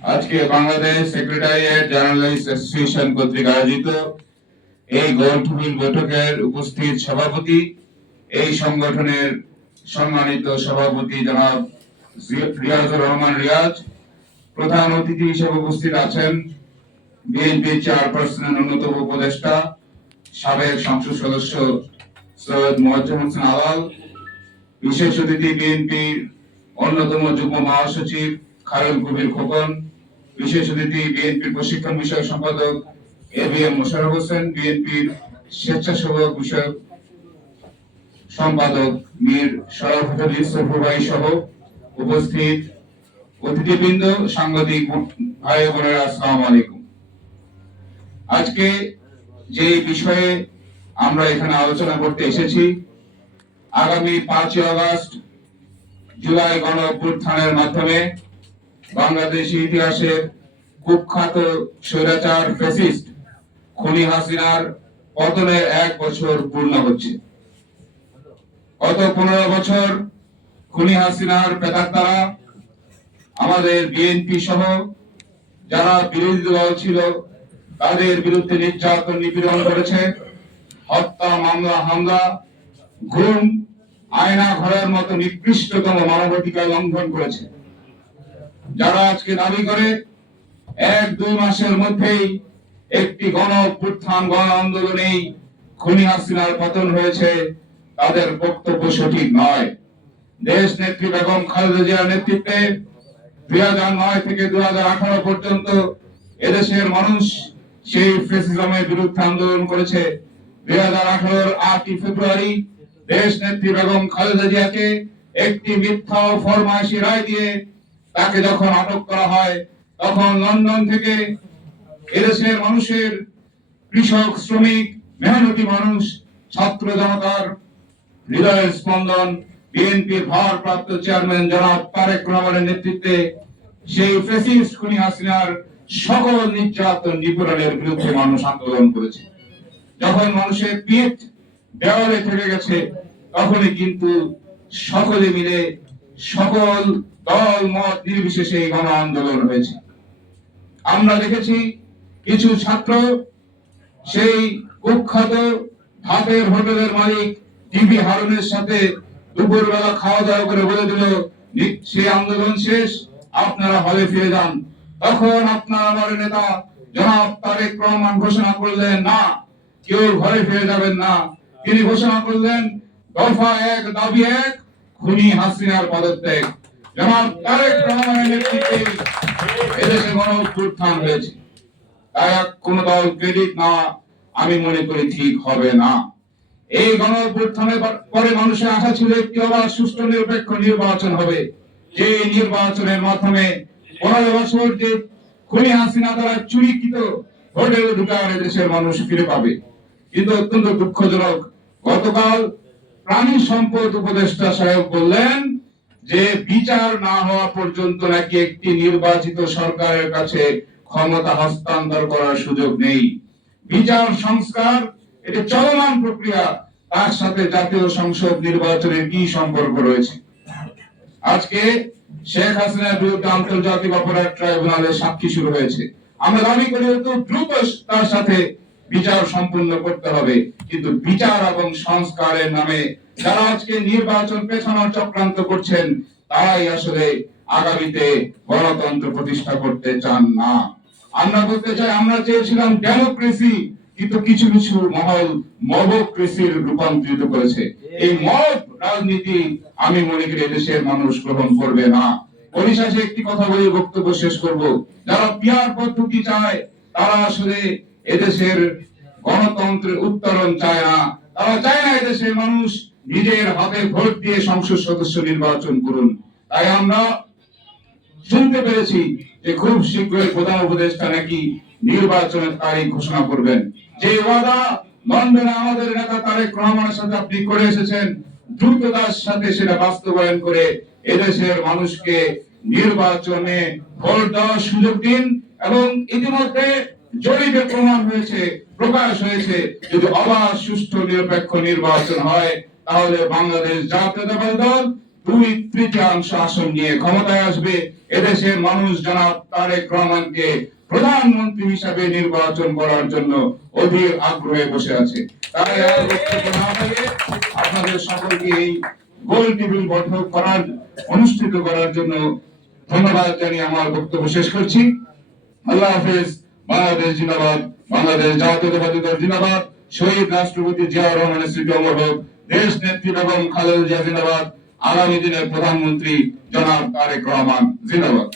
আজকে Bangladesh secretariat journalist association কর্তৃক আয়োজিত এই গোল টেবিল বৈঠকের উপস্থিত সভাপতি, এই সংগঠনের সম্মানিত সভাপতি জনাব রিয়াজুর রহমান রিয়াজ, প্রধান অতিথি হিসেবে উপস্থিত আছেন বিএনপি চেয়ারপারসনের অন্যতম উপদেষ্টা সাবেক সংসদ সদস্য সৈয়দ মোয়াজ্জেম হোসেন আলাল, বিশেষ অতিথি বিএনপির অন্যতম যুগ্ম মহাসচিব খায়রুল কবির খোকন, বিশেষ অতিথি বিএনপির প্রশিক্ষণ বিষয়ক সম্পাদক এবিএম মোশাররফ হোসেন, বিএনপির স্বেচ্ছাসেবক বিষয়ক সম্পাদক মীর শরাফত আলী সফুভাই সহ উপস্থিত অতিথিবৃন্দ, সাংবাদিক ভাই বোনেরা, আসসালামু আলাইকুম। আজকে যে বিষয়ে আমরা এখানে আলোচনা করতে এসেছি, আগামী 5 আগস্ট জুলাই গণ অভ্যুত্থানের মাধ্যমে বাংলাদেশের ইতিহাসের কুখ্যাত স্বৈরাচার ফ্যাসিস্ট খুনি হাসিনার পতনের 1 বছর পূর্ণ হচ্ছে। গত 15 বছর খুনি হাসিনার প্রেতাত্মারা আমাদের বিএনপি সহ যারা বিরোধী দল ছিল তাদের বিরুদ্ধে নির্যাতন নিপীড়ন করেছে, হত্যা, মামলা, হামলা, গুম, আয়না ঘরের মতো নিকৃষ্টতম মানবাধিকার লঙ্ঘন করেছে। যারা আজকে দাবি করে 1-2 মাসের মধ্যেই একটি গণ অভ্যুত্থান, গণ আন্দোলনেই খুনি হাসিনার পতন হয়েছে, তাদের বক্তব্য সঠিক নয়। দেশ নেত্রী বেগম খালেদা জিয়ার নেতৃত্বে 2009 থেকে 2018 পর্যন্ত এদেশের মানুষ সেই ফ্যাসিজমের বিরুদ্ধে আন্দোলন করেছে। 2018-এর 8 ফেব্রুয়ারি দেশ নেত্রী বেগম খালেদা জিয়াকে একটি মিথ্যা ও ফরমায়েশি রায় দিয়ে তাকে যখন আটক করা হয়, তখন লন্ডন থেকে এদেশের মানুষের, কৃষক, শ্রমিক, মেহনতি মানুষ, ছাত্র জনতার হৃদয়ের স্পন্দন, বিএনপির ভারপ্রাপ্ত চেয়ারম্যান জনাব তারেক রহমানের নেতৃত্বে সেই ফ্যাসিস্ট খুনি হাসিনার সকল নির্যাতন নিপীড়নের বিরুদ্ধে মানুষ আন্দোলন করেছে। যখন মানুষের পিঠ দেওয়ালে ঠেকে গেছে, তখনই কিন্তু সকলে মিলে, সকল দল মত নির্বিশেষে এই গণ আন্দোলন হয়েছে। আমরা দেখেছি কিছু ছাত্র সেই কুখ্যাত ভাতের হোটেলের মালিক টিভি হারুনের সাথে দুপুরবেলা খাওয়া দাওয়া করে বলে দিল, সেই আন্দোলন শেষ, আপনারা হলে ফিরে যান। তখন আপনার আমার নেতা জনাব তারেক রহমান ঘোষণা করলেন, না, কেউ ঘরে ফিরে যাবেন না। তিনি ঘোষণা করলেন, দফা 1 দাবি 1, খুনি হাসিনার পদত্যাগ। জনাব তারেক রহমানের নেতৃত্বে এদেশে গণ অভ্যুত্থান হয়েছে। তাই কোন দল ক্রেডিট না, আমি মনে করি ঠিক হবে না। এই গণ অভ্যুত্থানের পরে মানুষের আশা ছিল একটি অবাধ, সুষ্ঠু, নিরপেক্ষ নির্বাচন হবে, যে নির্বাচনের মাধ্যমে 15 বছর যে খুনি হাসিনা দ্বারা চুরিকৃত ভোটের অধিকার দেশের মানুষ ফিরে পাবে। কিন্তু অত্যন্ত দুঃখজনক, গতকাল প্রাণী সম্পদ উপদেষ্টা সাহেব বললেন যে বিচার না হওয়া পর্যন্ত নাকি একটি নির্বাচিত সরকারের কাছে ক্ষমতা হস্তান্তর করার সুযোগ নেই। বিচার সংস্কার এটি চলমান প্রক্রিয়া, তার সাথে জাতীয় সংসদ নির্বাচনের কি সম্পর্ক রয়েছে? আজকে শেখ হাসিনার বিরুদ্ধে আন্তর্জাতিক অপরাধ ট্রাইব্যুনালে সাক্ষী শুরু হয়েছে। আমরা দাবি করি দ্রুত তার সাথে বিচার সম্পূর্ণ করতে হবে, কিন্তু বিচার এবং সংস্কারের নামে যারা আজকে নির্বাচন পেছানোর চক্রান্ত করছেন, তারাই আসলে আগামীতে গণতন্ত্র প্রতিষ্ঠা করতে চান না। আমরা বলতে চাই, আমরা চেয়েছিলাম ডেমোক্রেসি, কিন্তু কিছু কিছু মহল মবক্রেসির রূপান্তরিত করেছে। এই মব রাজনীতি আমি মনে করি দেশের মানুষ গ্রহণ করবে না। পরিশেষে একটি কথা বলে বক্তব্য শেষ করব, যারা পিয়ার পদ্ধতি চায় তারা আসলে এদেশের গণতন্ত্রের উত্তরণ চায় না। তারা চায় না এদেশের মানুষ নিজের হাতে ভোট দিয়ে সংসদ সদস্য নির্বাচন করুন। তাই আমরা শুনতে পেরেছি যে খুব শীঘ্রই প্রধান উপদেষ্টা নাকি নির্বাচনের তারিখ ঘোষণা করবেন। যে ওয়াদা লন্ডনে আমাদের নেতা তারেক রহমানের সাথে আপনি করে এসেছেন, দ্রুততার সাথে সেটা বাস্তবায়ন করে এদেশের মানুষকে নির্বাচনে ভোট দেওয়ার সুযোগ দিন। এবং ইতিমধ্যে জরিপে প্রমাণ হয়েছে, প্রকাশ হয়েছে, যদি অবাধ, সুষ্ঠু, নিরপেক্ষ নির্বাচন হয়, তাহলে বাংলাদেশ জাতীয়তাবাদী দল 2/3 আসন নিয়ে ক্ষমতায় আসবে, এদেশের মানুষ জনাব তারেক রহমানকে প্রধানমন্ত্রী হিসাবে নির্বাচন করার জন্য অধীর আগ্রহে বসে আছে। তাই আর বক্তব্য না বলে আপনাদের সকলকে এই গোল টেবিল বৈঠক অনুষ্ঠিত করার জন্য ধন্যবাদ জানিয়ে আমার বক্তব্য শেষ করছি। আল্লাহ হাফেজ। বাংলাদেশ জিন্দাবাদ, বাংলাদেশ জাতীয়তাবাদী দল জিন্দাবাদ, শহীদ রাষ্ট্রপতি জিয়াউর রহমানের স্মৃতি অমর হোক, দেশ নেত্রী বেগম খালেদা জিয়া জিন্দাবাদ, আগামী দিনের প্রধানমন্ত্রী জনাব তারেক রহমান জিন্দাবাদ।